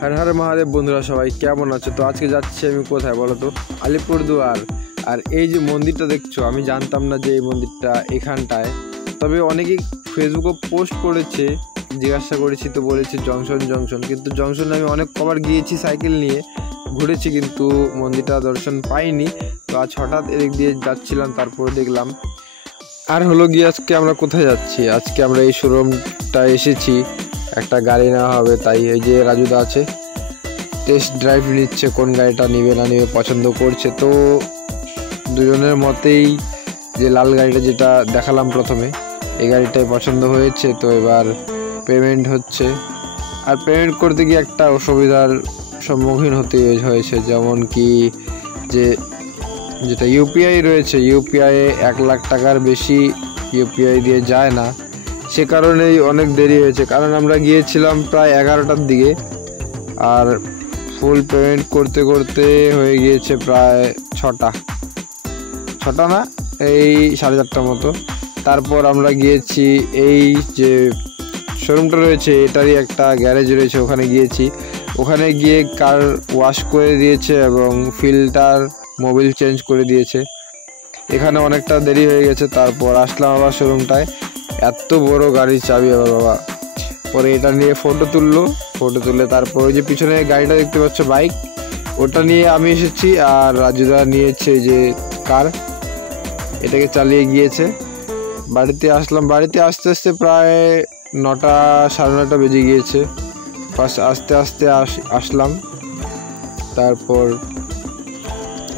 हर हर महादेव बंधुरा सबाई केमन आछो। तो आज के जाচ্ছি আমি কোথায় বলো তো, আলিপুরদুয়ার। আর এই যে মন্দিরটা দেখছো, আমি জানতাম না যে এই মন্দিরটা এখানটায়, তবে অনেকেই ফেসবুকে পোস্ট করেছে, জিজ্ঞাসা করেছি তো বলেছে জংশন জংশন, কিন্তু জংশনে আমি অনেক কবার গিয়েছি সাইকেল নিয়ে, ঘুরেছি কিন্তু মন্দিরটা দর্শন পাইনি। তো আজ হঠাৎ এদিক দিয়ে যাচ্ছিলাম, তারপরে দেখলাম। আর হলো গিয়ে আজকে আমরা কোথায় যাচ্ছি, আজকে আমরা এই শোরুমটা এসেছি, একটা গাড়ি নেওয়া হবে, তাই এই যে রাজুদা আছে টেস্ট ড্রাইভ নিচ্ছে, কোন গাড়িটা নিবে না নিবে পছন্দ করছে। তো দুজনের মতেই যে লাল গাড়িটা যেটা দেখালাম প্রথমে, এই গাড়িটাই পছন্দ হয়েছে। তো এবার পেমেন্ট হচ্ছে, আর পেমেন্ট করতে গিয়ে একটা অসুবিধার সম্মুখীন হতে হয়েছে, যেমন কি যেটা ইউপিআই রয়েছে, ইউপিআইয়ে 1 লাখ টাকার বেশি ইউপিআই দিয়ে যায় না, সে কারণেই অনেক দেরি হয়েছে। কারণ আমরা গিয়েছিলাম প্রায় 11টার দিকে, আর ফুল পেমেন্ট করতে করতে হয়ে গিয়েছে প্রায় 6টা না, এই 4:30টার মতো। তারপর আমরা গিয়েছি এই যে শোরুমটা রয়েছে, এটারই একটা গ্যারেজ রয়েছে, ওখানে গিয়েছি। ওখানে গিয়ে কার ওয়াশ করে দিয়েছে এবং ফিল্টার মোবিল চেঞ্জ করে দিয়েছে। এখানে অনেকটা দেরি হয়ে গেছে। তারপর আসলাম আবার শোরুমটায়, এত বড় গাড়ির চাবি আবার বাবা। পরে এটা নিয়ে ফটো তুলে তারপর ওই যে পিছনে গাড়িটা দেখতে পাচ্ছ বাইক, ওটা নিয়ে আমি এসেছি, আর রাজুদা নিয়েছে যে কার, এটাকে চালিয়ে গিয়েছে। বাড়িতে আসলাম, বাড়িতে আস্তে আস্তে প্রায় 9টা 9:30 বেজে গিয়েছে। ফার্স্ট আস্তে আস্তে আসলাম, তারপর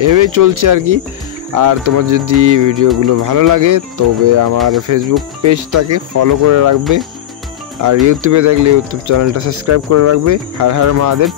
এভাবেই চলছে আর কি। আর তোমার যদি ভিডিওগুলো ভালো লাগে তবে আমার ফেসবুক পেজটাকে ফলো করে রাখবে, আর ইউটিউবে দেখলে ইউটিউব চ্যানেলটা সাবস্ক্রাইব করে রাখবে। হর হর মহাদেব।